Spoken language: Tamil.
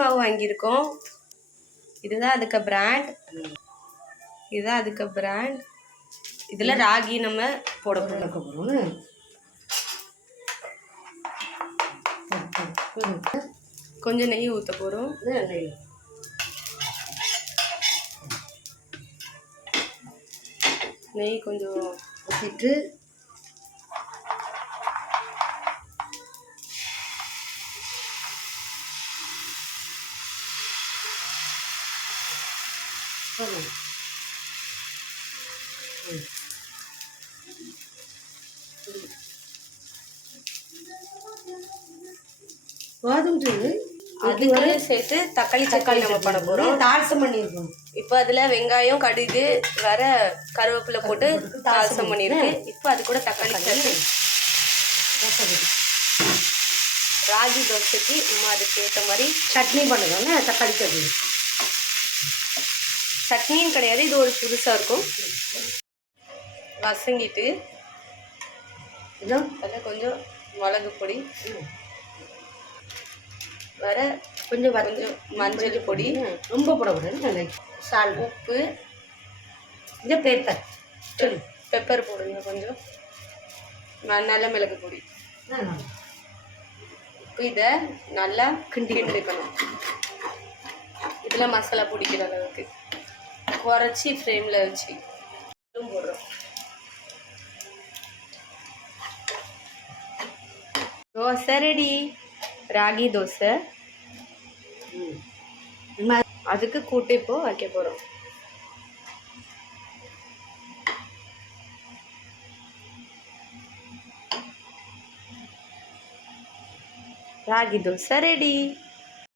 மாவு வாங்கியிருக்கோம். இதுதான் அதுக்கு பிராண்ட். இதுதான் அதுக்கு பிராண்ட். இதில் ராகி நம்ம போட போகிறோம். கொஞ்சம் நெய் ஊற்ற போகிறோம். நெய் கொஞ்சம் ஊற்றிட்டு அதுக்கு சேர்த்து தக்காளி நம்ம பண்ண போகிறோம். தாளசம் பண்ணியிருக்கோம். இப்போ அதில் வெங்காயம், கடுகு, வர கருவேப்பிலை போட்டு தாளசம் பண்ணியிருக்கு. இப்போ அது கூட தக்காளி சேர்த்து ராகி தோசைக்கு நம்ம அதுக்கு ஏற்ற மாதிரி சட்னி பண்ணுறோங்க. தக்காளி சட்னி சட்னியும் கிடையாது, இது ஒரு புதுசாக இருக்கும். வசங்கிட்டு அதில் கொஞ்சம் மிளகு பொடி, வர கொஞ்சம் மஞ்சள் பொடி, ரொம்ப போடக்கூடாது, சால், உப்பு, இந்த பெப்பர் பெப்பர் போடுங்க கொஞ்சம், நல்ல மிளகு பொடி. இப்போ இதை நல்லா கிண்டிக்கணும். இதில் மசாலா பிடிக்கிற அளவுக்கு குறைச்சி ஃப்ளேமில் வச்சு போடுறோம். தோசை ரெடி. ராகி தோசை. அதுக்கு கூட்டு இப்போ வைக்க போகிறோம். ராகி தோசை ரெடி.